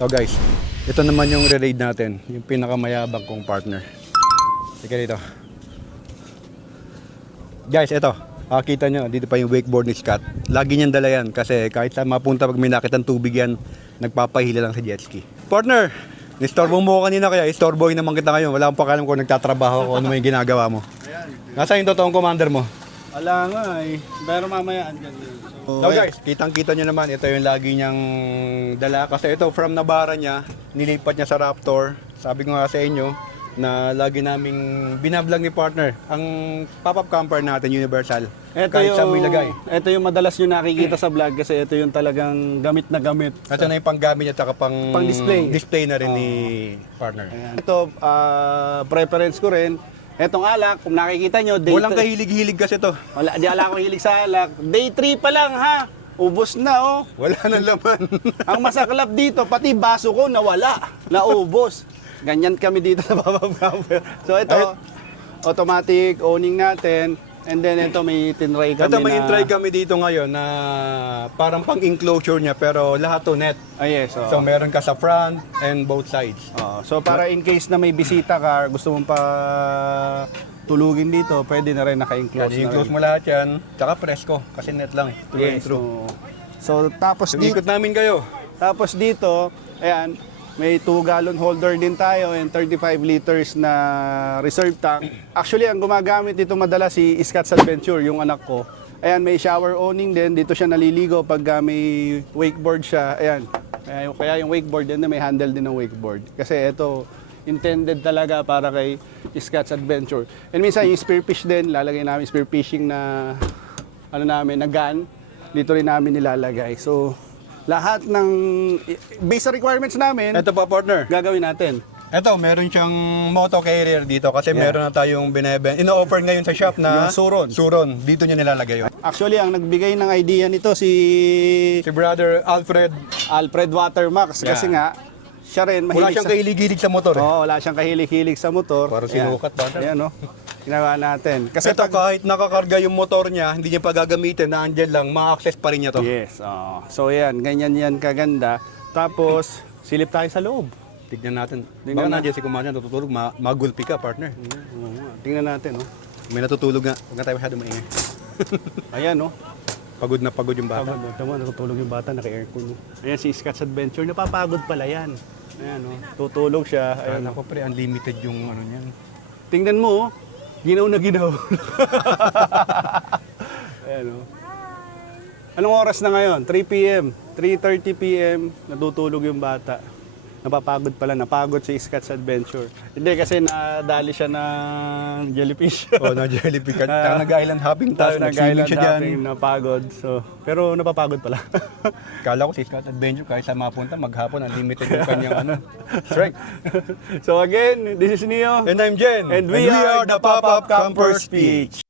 So guys, ito naman yung re-raid natin, yung pinakamayabang kong partner. Sige dito. Guys, ito. Makikita nyo, dito pa yung wakeboard ni Scott. Lagi niyang dala yan kasi kahit saan mapunta pag may nakitang tubig yan, nagpapahila lang sa jet ski. Partner, nistorbo mo kanina kaya istorbohin naman kita ngayon. Wala akong pakalam kung nagtatrabaho o ano may ginagawa mo. Nasaan yung totoong commander mo? Wala nga eh. Pero mamaya andyan yun. So guys, kitang-kita nyo naman, ito yung lagi niyang dala. Kasi ito, from Nabara niya, nilipat niya sa Raptor. Sabi ko nga sa inyo, na lagi naming binablog ni partner. Ang pop-up camper natin, universal. Kahit saan mo ilagay. Ito yung madalas nyo nakikita sa vlog kasi ito yung talagang gamit na gamit. Ito na yung panggamit niya, tsaka Pang-display. display na rin ni partner. Ayan. Ito, preference ko rin. Etong alak, kung nakikita nyo, Walang kahilig-hilig kasi to. Wala, di ala akong hilig sa alak. Day 3 pa lang ha. Ubos na oh. Wala nang laman. Ang masaklap dito, pati baso ko nawala. Naubos. Ganyan kami dito sa Bababgamper. So ito, automatic owning natin. And then ito may tinry kami Ito may na... try kami dito ngayon na parang pang-enclosure niya pero lahat to net. Ah, yes. Oh. So meron ka sa front and both sides. So para in case na may bisita ka, gusto mong pa tulugin dito, pwede na rin naka-enclose na I-enclose rin. mo lahat yan. Tsaka presko kasi net lang. Through and Yes, through. so tapos dito, Ikot namin kayo. ayan, may 2-gallon holder din tayo and 35 liters na reserve tank. Actually, ang gumagamit dito madalas si Scott's Adventure, yung anak ko. Ayan, may shower owning din. Dito siya naliligo pag may wakeboard siya. Ayan, kaya yung wakeboard din may handle din ng wakeboard. Kasi ito, intended talaga para kay Scott's Adventure. And minsan yung spearfish din, lalagay namin spearfishing na na gun. Dito rin namin nilalagay. So, lahat ng basic requirements namin, Ito pa partner. gagawin natin. Ito, meron siyang moto carrier dito kasi meron na tayong bineben. Ino-offer ngayon sa shop na Yung Suron. Suron. Dito niya nilalagay yun. Actually, ang nagbigay ng idea nito si Si brother Alfred, Alfred Watermax kasi nga siya rin wala mahilig siyang kahilig-hilig sa motor. Oo, wala siyang kahilig-hilig sa motor. Para Ayan. sinukat ba? Ayan, no? Ginawa natin. Kasi Ito kahit nakakarga yung motor niya, hindi niya pa gagamitin, na andyan lang, ma-access pa rin niya to. Yes, oo. So ayan, ganyan yan kaganda. Tapos, silip tayo sa loob. Tignan natin. Tignan Baka na. nandiyan si Kumanyan, natutulog, magulpi ka partner. Oo nga. Tingnan natin, no? May natutulog nga, huwag na tayo masyado maingay. Ayan, no? Pagod na pagod yung bata. Tama, natutulog yung bata, naka-aircon. Ayan, si Scott's Adventure, napapagod pala yan. Ayan, no? Tutulog siya. Ayan, Ayan ako pre, unlimited yung ano niyan. tingnan mo, oh. Ginaw na ginaw. Ayan, no? Anong oras na ngayon? 3 p.m. 3:30 p.m. Natutulog yung bata. Napapagod pala. Napagod si Scott's Adventure. Hindi kasi nadali siya ng jellyfish. Na jellyfish. Nag-island hopping tayo, Tapos nag-swimming siya dyan. nag-island napagod. So, pero napapagod pala. Kala ko si Scott Adventure, kahit sa mapunta, maghapon, unlimited yung kanyang strength. So again, this is Neo. And I'm Jen. And we are the Pop-Up Camper Speech.